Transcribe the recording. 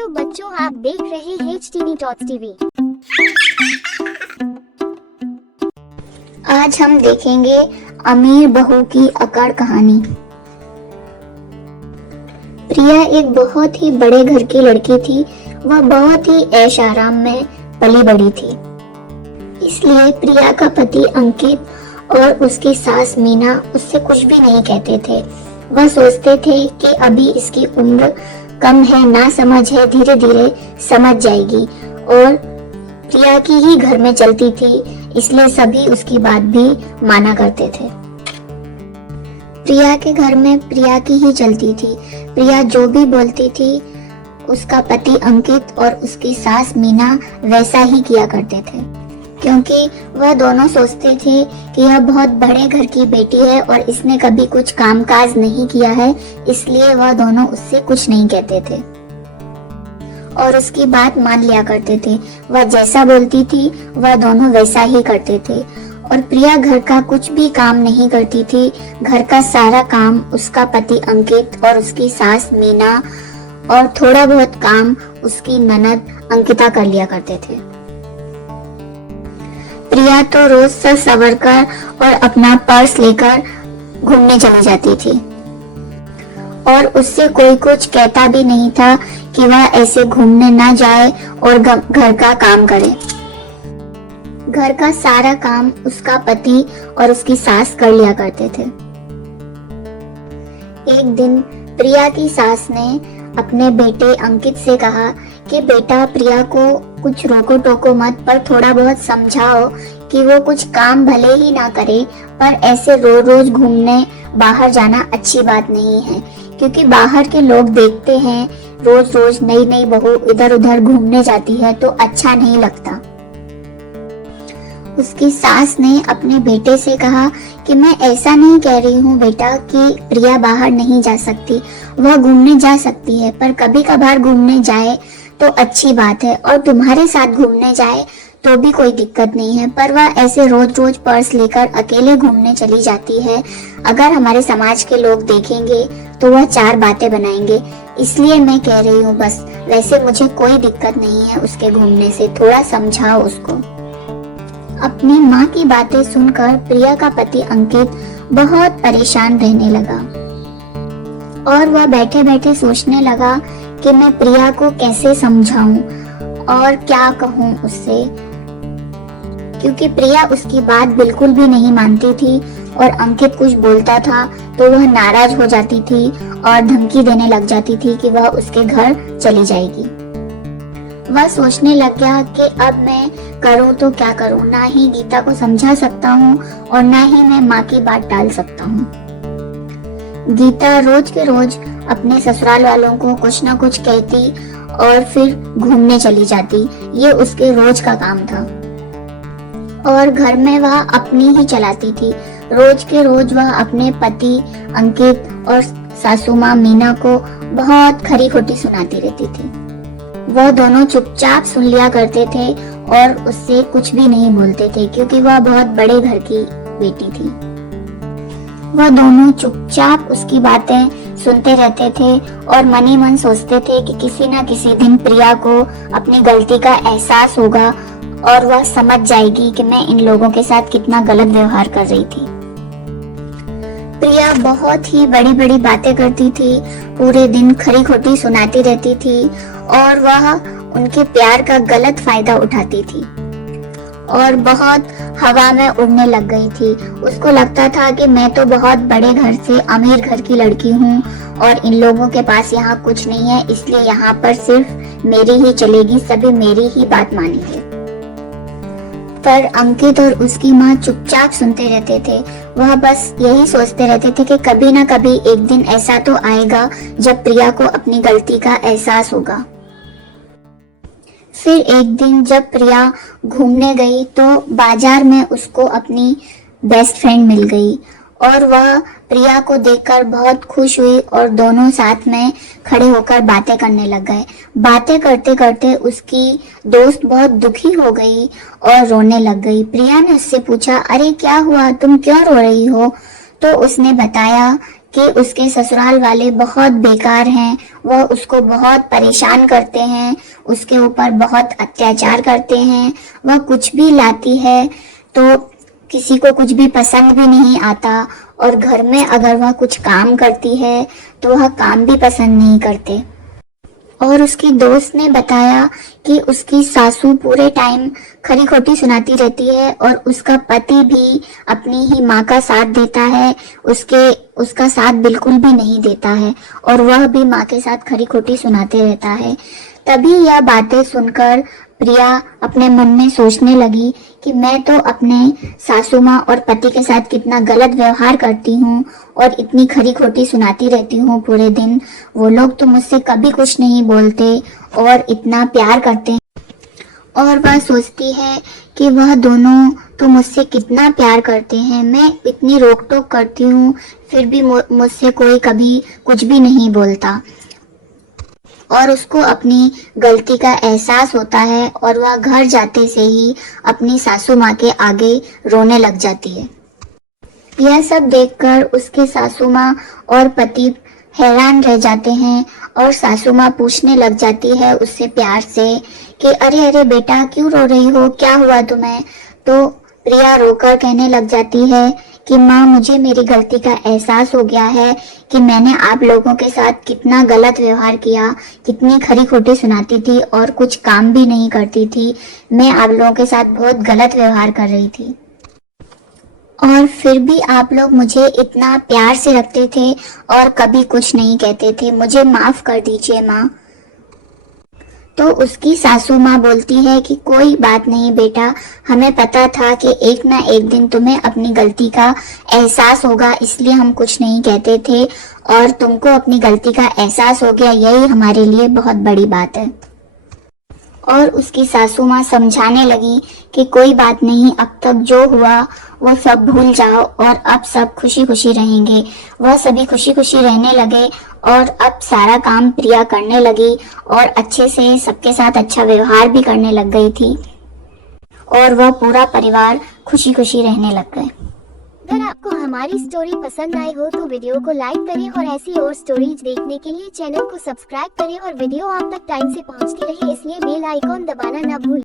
Hello बच्चों, आप देख रहे हैं HTV Talks TV। आज हम देखेंगे अमीर बहू की अकड़ कहानी। प्रिया एक बहुत ही बड़े घर की लड़की थी। वह बहुत ही ऐश आराम में पली बड़ी थी। इसलिए प्रिया का पति अंकित और उसकी सास मीना उससे कुछ भी नहीं कहते थे। वह सोचते थे कि अभी इसकी उम्र कम है, ना समझ है, धीरे धीरे समझ जाएगी। और प्रिया की ही घर में चलती थी, इसलिए सभी उसकी बात भी माना करते थे। प्रिया के घर में प्रिया की ही चलती थी। प्रिया जो भी बोलती थी उसका पति अंकित और उसकी सास मीना वैसा ही किया करते थे, क्योंकि वह दोनों सोचते थे कि यह बहुत बड़े घर की बेटी है और इसने कभी कुछ कामकाज नहीं किया है, इसलिए वह दोनों उससे कुछ नहीं कहते थे और उसकी बात मान लिया करते थे। वह जैसा बोलती थी वह दोनों वैसा ही करते थे। और प्रिया घर का कुछ भी काम नहीं करती थी। घर का सारा काम उसका पति अंकित और उसकी सास मीना और थोड़ा बहुत काम उसकी ननद अंकिता कर लिया करते थे। प्रिया तो रोज सज संवर कर और अपना पर्स लेकर घूमने चली जाती थी और उससे कोई कुछ कहता भी नहीं था कि वह ऐसे घूमने ना जाए और घर का काम करे। घर का सारा काम उसका पति और उसकी सास कर लिया करते थे। एक दिन प्रिया की सास ने अपने बेटे अंकित से कहा कि बेटा, प्रिया को कुछ रोको टोको मत, पर थोड़ा बहुत समझाओ कि वो कुछ काम भले ही ना करे, पर ऐसे रोज रोज घूमने बाहर जाना अच्छी बात नहीं है, क्योंकि बाहर के लोग देखते हैं रोज रोज नई नई बहू इधर उधर घूमने जाती है तो अच्छा नहीं लगता। उसकी सास ने अपने बेटे से कहा कि मैं ऐसा नहीं कह रही हूँ बेटा कि प्रिया बाहर नहीं जा सकती, वह घूमने जा सकती है, पर कभी कभार घूमने जाए तो अच्छी बात है, और तुम्हारे साथ घूमने जाए तो भी कोई दिक्कत नहीं है, पर वह ऐसे रोज रोज पर्स लेकर अकेले घूमने चली जाती है। अगर हमारे समाज के लोग देखेंगे तो वह चार बातें बनाएंगे, इसलिए मैं कह रही हूँ बस। वैसे मुझे कोई दिक्कत नहीं है उसके घूमने से, थोड़ा समझाओ उसको। अपनी माँ की बातें सुनकर प्रिया का पति अंकित बहुत परेशान रहने लगा और वह बैठे बैठे सोचने लगा कि मैं प्रिया को कैसे समझाऊं और क्या कहूं उससे, क्योंकि प्रिया उसकी बात बिल्कुल भी नहीं मानती थी और अंकित कुछ बोलता था तो वह नाराज हो जाती थी और धमकी देने लग जाती थी कि वह उसके घर चली जाएगी। वह सोचने लग गया कि अब मैं करूं तो क्या करूं, ना ही गीता को समझा सकता हूं और ना ही मैं माँ की बात टाल सकता हूं। गीता रोज के रोज अपने ससुराल वालों को कुछ ना कुछ कहती और फिर घूमने चली जाती, ये उसके रोज का काम था। और घर में वह अपनी ही चलाती थी। रोज के रोज वह अपने पति अंकित और सासू माँ मीना को बहुत खरी खोटी सुनाती रहती थी। वह दोनों चुपचाप सुन लिया करते थे और उससे कुछ भी नहीं बोलते थे, क्योंकि वह बहुत बड़े घर की बेटी थी। वह दोनों चुपचाप उसकी बातें सुनते रहते थे और मन ही मन सोचते थे कि किसी न किसी दिन प्रिया को अपनी गलती का एहसास होगा और वह समझ जाएगी कि मैं इन लोगों के साथ कितना गलत व्यवहार कर रही थी। प्रिया बहुत ही बड़ी बड़ी बातें करती थी, पूरे दिन खरी खोटी सुनाती रहती थी और वह उनके प्यार का गलत फायदा उठाती थी और बहुत हवा में उड़ने लग गई थी। उसको लगता था कि मैं तो बहुत बड़े घर से अमीर घर की लड़की हूँ और इन लोगों के पास यहाँ कुछ नहीं है, इसलिए यहाँ पर सिर्फ मेरी ही चलेगी, सभी मेरी ही बात मानेंगे। पर अंकित और उसकी माँ चुपचाप सुनते रहते थे। वह बस यही सोचते रहते थे कि कभी ना कभी एक दिन ऐसा तो आएगा जब प्रिया को अपनी गलती का एहसास होगा। फिर एक दिन जब प्रिया घूमने गई तो बाजार में उसको अपनी बेस्ट फ्रेंड मिल गई और वह प्रिया को देखकर बहुत खुश हुई और दोनों साथ में खड़े होकर बातें करने लग गए। बातें करते करते उसकी दोस्त बहुत दुखी हो गई और रोने लग गई। प्रिया ने उससे पूछा, अरे क्या हुआ, तुम क्यों रो रही हो? तो उसने बताया कि उसके ससुराल वाले बहुत बेकार हैं, वह उसको बहुत परेशान करते हैं, उसके ऊपर बहुत अत्याचार करते हैं। वह कुछ भी लाती है तो किसी को कुछ भी पसंद भी नहीं आता, और घर में अगर वह कुछ काम करती है तो वह काम भी पसंद नहीं करते। और उसकी दोस्त ने बताया कि उसकी सासू पूरे टाइम खरी खोटी सुनाती रहती है, और उसका पति भी अपनी ही माँ का साथ देता है, उसका साथ बिल्कुल भी नहीं देता है, और वह भी माँ के साथ खरी खोटी सुनाते रहता है। तभी यह बातें सुनकर प्रिया अपने मन में सोचने लगी कि मैं तो अपने सासू माँ और पति के साथ कितना गलत व्यवहार करती हूँ और इतनी खरी खोटी सुनाती रहती हूँ पूरे दिन। वो लोग तो मुझसे कभी कुछ नहीं बोलते और इतना प्यार करते हैं, और वह सोचती है कि वह दोनों तो मुझसे कितना प्यार करते हैं, मैं इतनी रोक टोक करती हूँ फिर भी मुझसे कोई कभी कुछ भी नहीं बोलता। और उसको अपनी गलती का एहसास होता है, और वह घर जाते से ही अपनी सासू माँ के आगे रोने लग जाती है। यह सब देखकर उसके सासू माँ और पति हैरान रह जाते हैं, और सासू माँ पूछने लग जाती है उससे प्यार से कि अरे अरे बेटा, क्यों रो रही हो, क्या हुआ तुम्हें? तो प्रिया रोकर कहने लग जाती है कि माँ, मुझे मेरी गलती का एहसास हो गया है कि मैंने आप लोगों के साथ कितना गलत व्यवहार किया, कितनी खरी खोटी सुनाती थी और कुछ काम भी नहीं करती थी। मैं आप लोगों के साथ बहुत गलत व्यवहार कर रही थी, और फिर भी आप लोग मुझे इतना प्यार से रखते थे और कभी कुछ नहीं कहते थे। मुझे माफ कर दीजिए माँ। तो उसकी सासू माँ बोलती है कि कोई बात नहीं बेटा, हमें पता था कि एक ना एक दिन तुम्हें अपनी गलती का एहसास होगा, इसलिए हम कुछ नहीं कहते थे, और तुमको अपनी गलती का एहसास हो गया, यही हमारे लिए बहुत बड़ी बात है। और उसकी सासू माँ समझाने लगी कि कोई बात नहीं, अब तक जो हुआ वो सब भूल जाओ और अब सब खुशी खुशी रहेंगे। वह सभी खुशी खुशी रहने लगे, और अब सारा काम प्रिया करने लगी और अच्छे से सबके साथ अच्छा व्यवहार भी करने लग गई थी, और वह पूरा परिवार खुशी खुशी रहने लग गए। अगर आपको हमारी स्टोरी पसंद आई हो तो वीडियो को लाइक करें, और ऐसी और स्टोरीज देखने के लिए चैनल को सब्सक्राइब करें, और वीडियो आप तक टाइम से पहुंचती रहे इसलिए बेल आइकॉन दबाना ना भूलें।